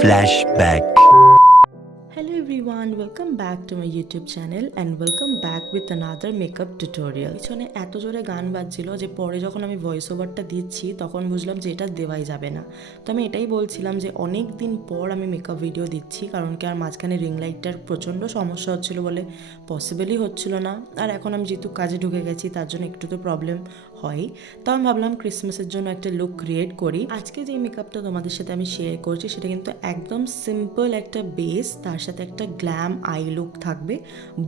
Flashback. Hello everyone, welcome back to my YouTube channel and welcome back with another makeup tutorial. পিছনে এত জোরে গান বাজছিল যে পরে যখন আমি ভয়েস ওভারটা দিচ্ছি তখন বুঝলাম যে এটা দেওয়াই যাবে না। তো আমি এটাই বলছিলাম যে অনেক দিন পর আমি মেকআপ ভিডিও দিচ্ছি, কারণ কি আর মাঝখানে রিং লাইটটার প্রচণ্ড সমস্যা হচ্ছিল বলে পসিবলই হচ্ছিল না। আর এখন আমি যেহেতু কাজে ঢুকে গেছি তার জন্য একটু তো প্রবলেম হয়। তো আমি ভাবলাম ক্রিসমাসের জন্য একটা লুক ক্রিয়েট করি। আজকে যে মেকআপটা তোমাদের সাথে আমি শেয়ার করছি সেটা কিন্তু একদম সিম্পল একটা বেস, তার সাথে একটা গ্ল্যাম আই লুক থাকবে,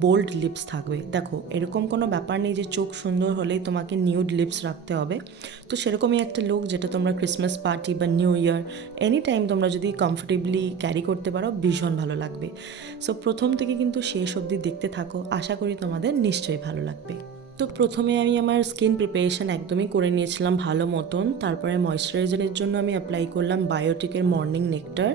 বোল্ড লিপস থাকবে। দেখো এরকম কোনো ব্যাপার নেই যে চোখ সুন্দর হলেই তোমাকে নিউড লিপস রাখতে হবে। তো সেরকমই একটা লুক যেটা তোমরা ক্রিসমাস পার্টি বা নিউ ইয়ার এনি টাইম তোমরা যদি কমফোর্টেবলি ক্যারি করতে পারো ভীষণ ভালো লাগবে। সো প্রথম থেকে কিন্তু শেষ অবধি দেখতে থাকো, আশা করি তোমাদের নিশ্চয়ই ভালো লাগবে। তো প্রথমে আমি আমার স্কিন প্রিপারেশান একদমই করে নিয়েছিলাম ভালো মতন। তারপরে ময়শ্চারাইজারের জন্য আমি অ্যাপ্লাই করলাম বায়োটিকের মর্নিং নেকটার,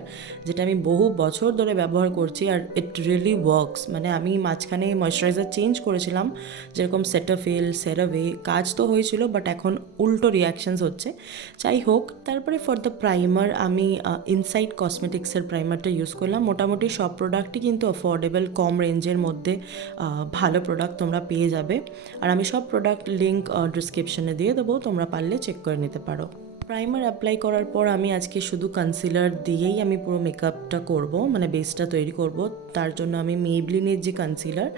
যেটা আমি বহু বছর ধরে ব্যবহার করছি আর ইট রিয়েলি ওয়ার্কস। মানে আমি মাঝখানে ময়শ্চারাইজার চেঞ্জ করেছিলাম, যেরকম সেটাফিল সেরাভে, কাজ তো হয়েছিল বাট এখন উল্টো রিয়াকশানস হচ্ছে। যাই হোক, তারপরে ফর দ্য প্রাইমার আমি ইনসাইড কসমেটিক্সের প্রাইমারটা ইউজ করলাম। মোটামুটি সব প্রোডাক্টই কিন্তু অ্যাফোর্ডেবল, কম রেঞ্জের মধ্যে ভালো প্রোডাক্ট তোমরা পেয়ে যাবে। আর আমি সব প্রোডাক্ট লিঙ্ক ডিসক্রিপশনে দিয়ে দেবো, তোমরা পারলে চেক করে নিতে পারো। প্রাইমার অ্যাপ্লাই করার পর আমি আজকে শুধু কনসিলার দিয়েই আমি পুরো মেকআপটা করব, মানে বেসটা তৈরি করব। তার জন্য আমি মেবলিনের যে concealer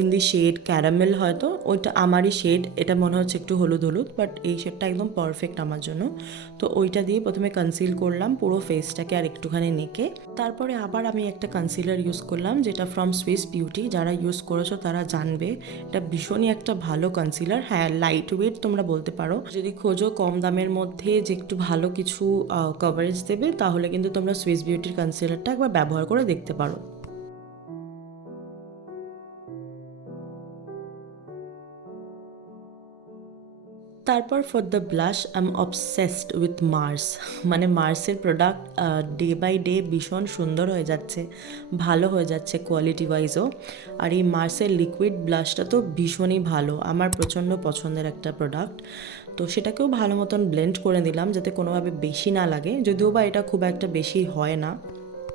in the shade caramel, হয়তো ওইটা আমারই শেড, এটা মনে হচ্ছে একটু হলুদ হলুদ, বাট এই শেডটা একদম পারফেক্ট আমার জন্য। তো ওইটা দিয়ে প্রথমে কনসিল করলাম পুরো ফেসটাকে আর একটুখানি নেকে। তারপরে আবার আমি একটা কনসিলার ইউজ করলাম যেটা ফ্রম সুইস বিউটি, যারা ইউজ করেছো তারা জানবে এটা ভীষণই একটা ভালো কনসিলার। হ্যাঁ, লাইট ওয়েট তোমরা বলতে পারো। যদি খোঁজো কম দামের মধ্যে যে একটু ভালো কিছু কভারেজ দেবে, তাহলে কিন্তু তোমরা সুইস বিউটির কনসিলারটা একবার ব্যবহার করে দেখতে পারো। তারপর for the blush I am obsessed with Mars. মানে মার্সের প্রোডাক্ট ডে বাই ডে ভীষণ সুন্দর হয়ে যাচ্ছে, ভালো হয়ে যাচ্ছে কোয়ালিটি ওয়াইজও। আর এই মার্সের লিকুইড ব্লাশটা তো ভীষণই ভালো, আমার প্রচণ্ড পছন্দের একটা প্রোডাক্ট। তো সেটাকেও ভালো মতন ব্লেন্ড করে নিলাম যাতে কোনোভাবে বেশি না লাগে, যদিও বা এটা খুব একটা বেশি হয় না।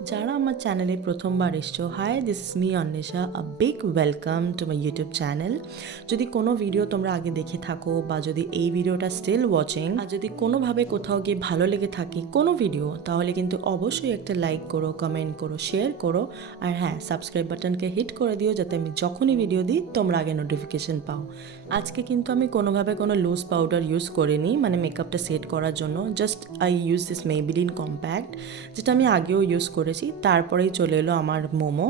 যারা আমার চ্যানেলে প্রথমবার এসছো, hi this is me Anwesha, a big welcome to my YouTube channel. যদি কোনো ভিডিও তোমরা আগে দেখে থাকো বা যদি এই ভিডিওটা স্টিল ওয়াচিং, আর যদি কোনোভাবে কোথাও গিয়ে ভালো লেগে থাকে কোনো ভিডিও, তাহলে কিন্তু অবশ্যই একটা লাইক করো, কমেন্ট করো, শেয়ার করো। আর হ্যাঁ, সাবস্ক্রাইব বাটনকে হিট করে দিও যাতে আমি যখনই ভিডিও দিই তোমরা আগে নোটিফিকেশন পাও। আজকে কিন্তু আমি কোনোভাবে কোনো লুজ পাউডার ইউজ করিনি, মানে মেকআপটা সেট করার জন্য। Just I use this Maybelline compact, যেটা আমি আগেও ইউজ করেছি। তারপরেই চলে এলো আমার মোমো।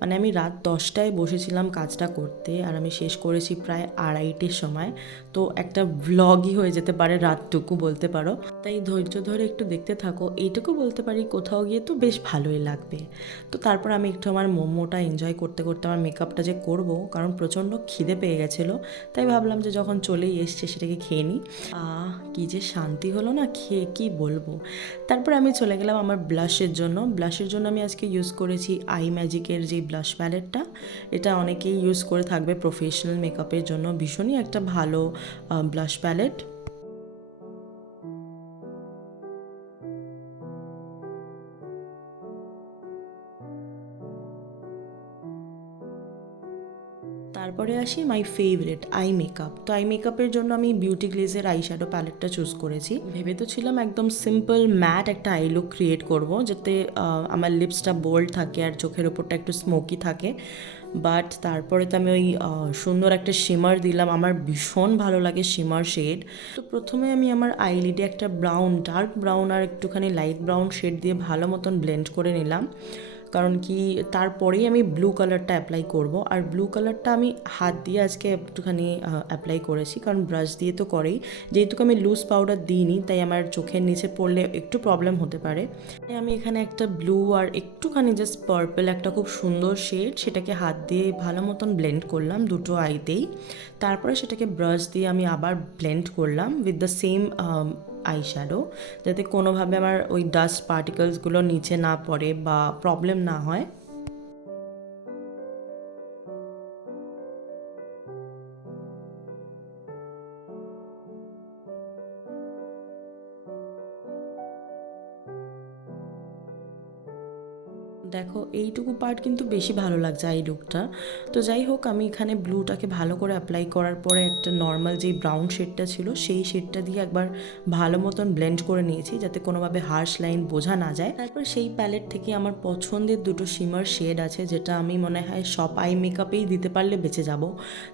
মানে আমি রাত 10টায় বসেছিলাম কাজটা করতে আর আমি শেষ করেছি প্রায় 2:30-এর সময়। তো একটা ভ্লগই হয়ে যেতে পারে রাতটুকু বলতে পারো। তাই ধৈর্য ধরে একটু দেখতে থাকো, এইটুকু বলতে পারি কোথাও গিয়ে তো বেশ ভালোই লাগবে। তো তারপর আমি একটু আমার মোমোটা এনজয় করতে করতে আমার মেকআপটা যে করব, কারণ প্রচণ্ড খিদে পেয়ে গেছিলো, তাই ভাবলাম যে যখন চলেই এসছে সেটাকে খেয়ে নিই। কী যে শান্তি হলো না খেয়ে, কী বলবো। তারপর আমি চলে গেলাম আমার ব্লাশের জন্য। ব্লাশের জন্য আমি আজকে ইউজ করেছি আই ম্যাজিকের যে ব্লাশ প্যালেটটা। এটা অনেকেই ইউজ করে থাকবে প্রফেশনাল মেকআপের জন্য, ভীষণই একটা ভালো ব্লাশ প্যালেট। তারপরে আসি মাই ফেভারিট আই মেকআপ। তো আই মেকআপের জন্য আমি বিউটি গ্লেজের আই শ্যাডো প্যালেটটা চুজ করেছি। ভেবে তো ছিলাম একদম সিম্পল ম্যাট একটা আই লুক ক্রিয়েট করব, যাতে আমার লিপসটা বোল্ড থাকে আর চোখের ওপরটা একটু স্মোকি থাকে। বাট তারপরে তো আমি ওই সুন্দর একটা শিমার দিলাম, আমার ভীষণ ভালো লাগে শিমার শেড। তো প্রথমে আমি আমার আইলিডে একটা ব্রাউন, ডার্ক ব্রাউন আর একটুখানি লাইট ব্রাউন শেড দিয়ে ভালো মতন ব্লেন্ড করে নিলাম, কারণ কি তারপরেই আমি ব্লু কালারটা অ্যাপ্লাই করব। আর ব্লু কালারটা আমি হাত দিয়ে আজকে একটুখানি অ্যাপ্লাই করেছি, কারণ ব্রাশ দিয়ে তো করেই, যেহেতু আমি লুজ পাউডার দিইনি তাই আমার চোখের নিচে পড়লে একটু প্রবলেম হতে পারে। তাই আমি এখানে একটা ব্লু আর একটুখানি জাস্ট পার্পল একটা খুব সুন্দর শেড, সেটাকে হাত দিয়ে ভালো মতন ব্লেন্ড করলাম দুটো আইতেই। তারপরে সেটাকে ব্রাশ দিয়ে আমি আবার ব্লেন্ড করলাম with the same eye shadow, যাতে কোনোভাবে আমার ওই ডাস্ট পার্টিকেলসগুলো নিচে না পড়ে বা প্রবলেম না হয়। দেখো এইটুকু পার্ট কিন্তু বেশি ভালো লাগছে এই লুকটা। তো যাই হোক, আমি এখানে ব্লুটাকে ভালো করে অ্যাপ্লাই করার পরে একটা নর্মাল যেই ব্রাউন শেডটা ছিল সেই শেডটা দিয়ে একবার ভালো মতন ব্লেন্ড করে নিয়েছি, যাতে কোনোভাবে হার্শ লাইন বোঝা না যায়। তারপর সেই প্যালেট থেকে আমার পছন্দের দুটো শিমার শেড আছে, যেটা আমি মনে হয় সব আই মেকআপেই দিতে পারলে বেঁচে যাব।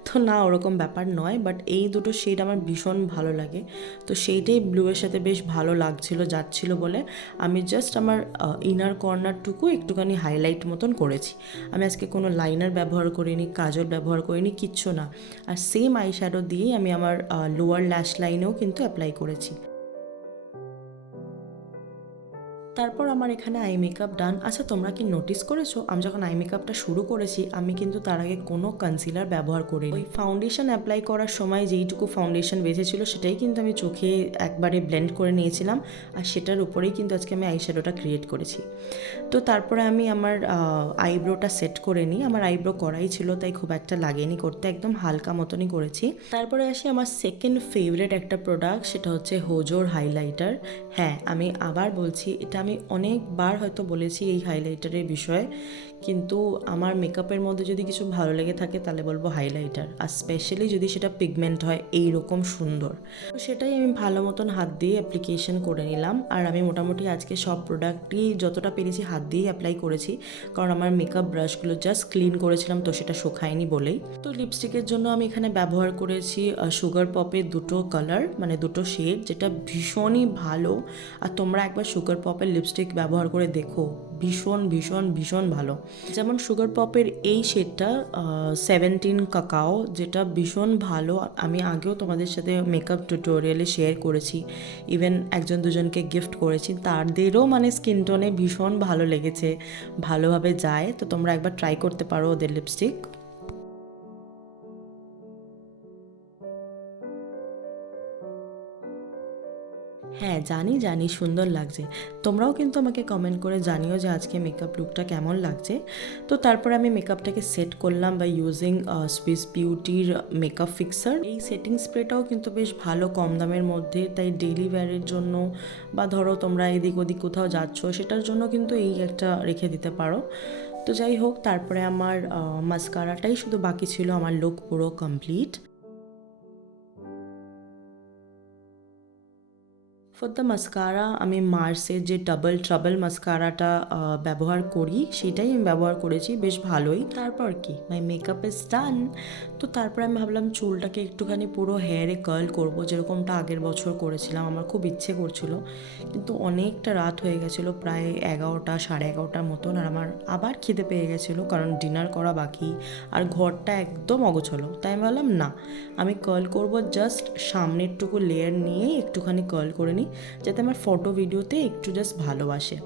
তো না, ওরকম ব্যাপার নয়, বাট এই দুটো শেড আমার ভীষণ ভালো লাগে। তো সেইটাই ব্লুয়ের সাথে বেশ ভালো লাগছিল যাচ্ছিল বলে আমি জাস্ট আমার ইনার কর্নারটুকু একটুখানি হাইলাইট মতন করেছি। আমি আজকে কোনো লাইনার ব্যবহার করিনি, কাজল ব্যবহার করিনি, কিচ্ছু না। আর সেম আই শ্যাডো দিয়েই আমি আমার লোয়ার ল্যাশ লাইনেও কিন্তু অ্যাপ্লাই করেছি। তারপর আমার এখানে আই মেকআপ ডান। আচ্ছা, তোমরা কি নোটিস করেছো আমি যখন আই মেকআপটা শুরু করেছি আমি কিন্তু তার আগে কোনো কনসিলার ব্যবহার করিনি। ওই ফাউন্ডেশন অ্যাপ্লাই করার সময় যেইটুকু ফাউন্ডেশন বেঁচেছিল সেটাই কিন্তু আমি চোখে একবারে ব্লেন্ড করে নিয়েছিলাম, আর সেটার উপরেই কিন্তু আজকে আমি আই শ্যাডোটা ক্রিয়েট করেছি। তো তারপরে আমি আমার আইব্রোটা সেট করে নিই। আমার আইব্রো করাই ছিল, তাই খুব একটা লাগেনি করতে, একদম হালকা মতনই করেছি। তারপরে আসি আমার সেকেন্ড ফেভারিট একটা প্রোডাক্ট, সেটা হচ্ছে হোজোর হাইলাইটার। হ্যাঁ, আমি আবার বলছি, এটা আমি অনেকবার হয়তো বলেছি এই হাইলাইটারের বিষয়ে, কিন্তু আমার মেকআপের মধ্যে যদি কিছু ভালো লেগে থাকে তাহলে বলবো হাইলাইটার, আর স্পেশালি যদি সেটা পিগমেন্ট হয় এইরকম সুন্দর। তো সেটাই আমি ভালো মতন হাত দিয়ে অ্যাপ্লিকেশন করে নিলাম। আর আমি মোটামুটি আজকে সব প্রোডাক্টই যতটা পেরেছি হাত দিয়েই অ্যাপ্লাই করেছি, কারণ আমার মেকআপ ব্রাশগুলো জাস্ট ক্লিন করেছিলাম, তো সেটা শুকায়নি বলেই। তো লিপস্টিকের জন্য আমি এখানে ব্যবহার করেছি সুগার পপের দুটো কালার, মানে দুটো শেড, যেটা ভীষণই ভালো। আর তোমরা একবার সুগার পপের লিপস্টিক ব্যবহার করে দেখো, ভীষণ ভীষণ ভীষণ ভালো। যেমন সুগার পপের এই শেডটা 17 কাকাও, যেটা ভীষণ ভালো। আমি আগেও তোমাদের সাথে মেকআপ টিউটোরিয়ালে শেয়ার করেছি, ইভেন একজন দুজনকে গিফট করেছি, তাদেরও মানে স্কিন টোনে ভীষণ ভালো লেগেছে, ভালোভাবে যায়। তো তোমরা একবার ট্রাই করতে পারো ওদের লিপস্টিক। হ্যাঁ, জানি জানি সুন্দর লাগছে। তোমরাও কিন্তু আমাকে কমেন্ট করে জানিও যে আজকে মেকআপ লুকটা কেমন লাগছে। তো তারপরে আমি মেকআপটাকে সেট করলাম বাই ইউজিং সুইস বিউটির মেকআপ ফিক্সার। এই সেটিং স্প্রেটাও কিন্তু বেশ ভালো, কম দামের মধ্যে, তাই ডেইলি ওয়্যারের জন্য বা ধরো তোমরা এদিক ওদিক কোথাও যাচ্ছ সেটার জন্য কিন্তু এই একটা রেখে দিতে পারো। তো যাই হোক, তারপরে আমার মাস্কারাটাই শুধু বাকি ছিল, আমার লুক পুরো কমপ্লিট। ফর দ্য মাস্কারা আমি মার্সের যে ডাবল ট্রাবল মাস্কারাটা ব্যবহার করি, সেটাই আমি ব্যবহার করেছি, বেশ ভালোই। তারপর কি, মাই মেকআপ ইজ ডান। তো তারপরে আমি ভাবলাম চুলটাকে একটুখানি পুরো হেয়ারে কার্ল করবো, যেরকমটা আগের বছর করেছিলাম। আমার খুব ইচ্ছে করছিল, কিন্তু অনেকটা রাত হয়ে গেছিলো, প্রায় 11টা 11:30টার মতন, আর আমার আবার খিদে পেয়ে গেছিলো, কারণ ডিনার করা বাকি আর ঘরটা একদম অগোছালো। তাই আমি ভাবলাম না, আমি কার্ল করবো, জাস্ট সামনেরটুকু লেয়ার নিয়েই একটুখানি কার্ল করে নিই, যাতে আমার ফটো ভিডিওতে একটু জাস্ট ভালো আসে।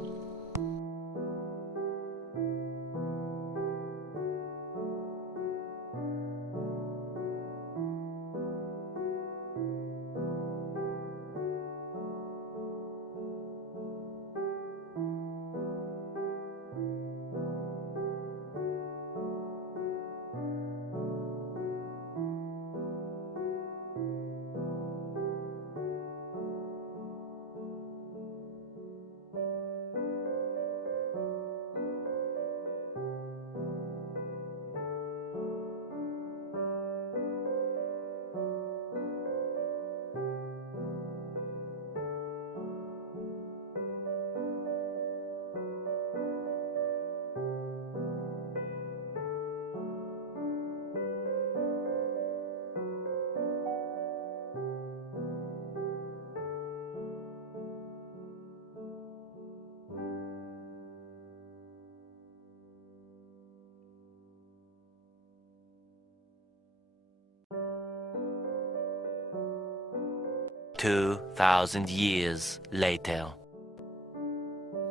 2,000 years later.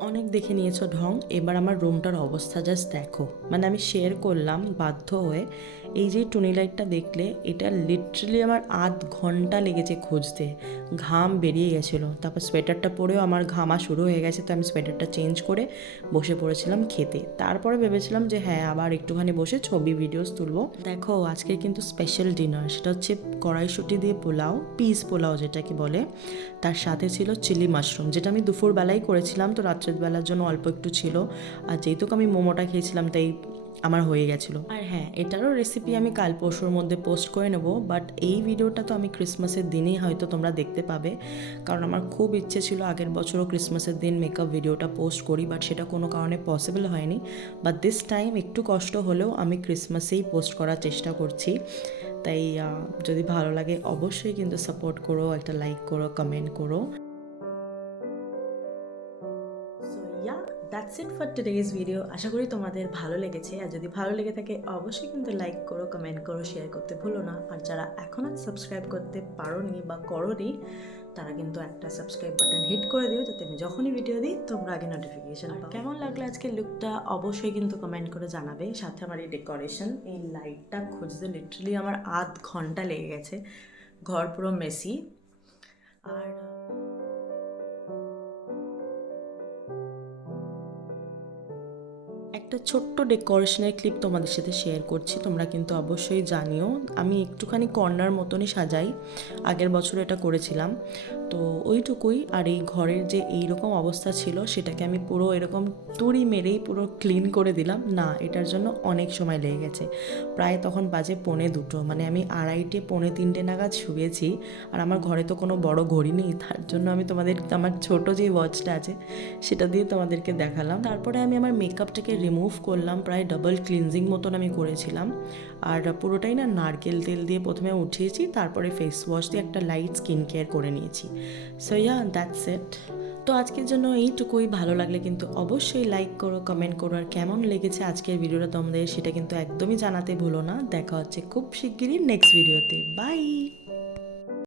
অনেক দেখে নিয়েছো ঢং, এবার আমার রুমটার অবস্থা জাস্ট দেখো। মানে আমি শেয়ার করলাম বাধ্য হয়ে, এই যে টুনি লাইটটা দেখলে, এটা লিটারালি আমার আধ ঘন্টা লেগেছে খুঁজতে, ঘাম বেরিয়ে গেছিলো। তারপর সোয়েটারটা পরেও আমার ঘামা শুরু হয়ে গেছে, তো আমি সোয়েটারটা চেঞ্জ করে বসে পড়েছিলাম খেতে। তারপরে ভেবেছিলাম যে হ্যাঁ, আবার একটুখানি বসে ছবি ভিডিওস তুলবো। দেখো আজকে কিন্তু স্পেশাল ডিনার, সেটা হচ্ছে কড়াইশুঁটি দিয়ে পোলাও, পিস পোলাও যেটাকে বলে। তার সাথে ছিল চিলি মাশরুম, যেটা আমি দুপুরবেলায় করেছিলাম, তো রাত্রের বেলার জন্য অল্প একটু ছিল। আর যেহেতু আমি মোমোটা খেয়েছিলাম তাই আমার হয়ে গেছিলো। আর হ্যাঁ, এটারও রেসিপি আমি কাল পরশুর মধ্যে পোস্ট করে নেব, বাট এই ভিডিওটা তো আমি ক্রিসমাসের দিনেই হয়তো তোমরা দেখতে পাবে, কারণ আমার খুব ইচ্ছে ছিল আগের বছরও ক্রিসমাসের দিন মেকআপ ভিডিওটা পোস্ট করি, বাট সেটা কোনো কারণে পসিবল হয়নি। বাট দিস টাইম একটু কষ্ট হলেও আমি ক্রিসমাসেই পোস্ট করার চেষ্টা করছি। তাই যদি ভালো লাগে অবশ্যই কিন্তু সাপোর্ট করো, একটা লাইক করো, কমেন্ট করো। That's it for today's video. আশা করি তোমাদের ভালো লেগেছে, আর যদি ভালো লেগে থাকে অবশ্যই কিন্তু লাইক করো, কমেন্ট করো, শেয়ার করতে ভুলো না। আর যারা এখনও সাবস্ক্রাইব করতে পারোনি বা করোনি, তারা কিন্তু একটা সাবস্ক্রাইব বাটন হিট করে দিও, যাতে আমি যখনই ভিডিও দিই তোমরা আগে নোটিফিকেশন পাও। কেমন লাগলো আজকের লুকটা অবশ্যই কিন্তু কমেন্ট করে জানাবে। সাথে আমার এই ডেকোরেশন, এই লাইটটা খুঁজতে লিটারালি আমার আধ ঘন্টা লেগে গেছে, ঘর পুরো মেসি। আর একটা ছোট্ট ডেকোরেশনের ক্লিপ তোমাদের সাথে শেয়ার করছি, তোমরা কিন্তু অবশ্যই জানিও। আমি একটুখানি কর্নার মতনই সাজাই, আগের বছর এটা করেছিলাম, তো ওইটুকুই। আর এই ঘরের যে এইরকম অবস্থা ছিল সেটাকে আমি পুরো এরকম তুড়ি মেরেই পুরো ক্লিন করে দিলাম। না, এটার জন্য অনেক সময় লেগে গেছে, প্রায় তখন বাজে 1:45, মানে আমি 2:30 3:30 নাগাদ শুয়েছি। আর আমার ঘরে তো কোনো বড় ঘড়ি নেই, তার জন্য আমি আমার ছোট যে ওয়াচটা আছে সেটা দিয়ে তোমাদেরকে দেখালাম। তারপরে আমি আমার মেকআপটাকে রিমুভ করলাম, প্রায় ডাবল ক্লিনজিং মতন আমি করেছিলাম। আর পুরোটাই না নারকেল তেল দিয়ে প্রথমে উঠিয়েছি, তারপরে ফেস ওয়াশ দিয়ে একটা লাইট স্কিন কেয়ার করে নিয়েছি। So yeah, that's it. তো আজকের জন্য এইটুকুই। ভালো লাগলে কিন্তু অবশ্যই লাইক করো, কমেন্ট করো, আর কেমন লেগেছে আজকের ভিডিওটা তোমাদের সেটা কিন্তু একদমই জানাতে ভুলো না। দেখা হচ্ছে খুব শিগগিরই নেক্সট ভিডিওতে। বাই।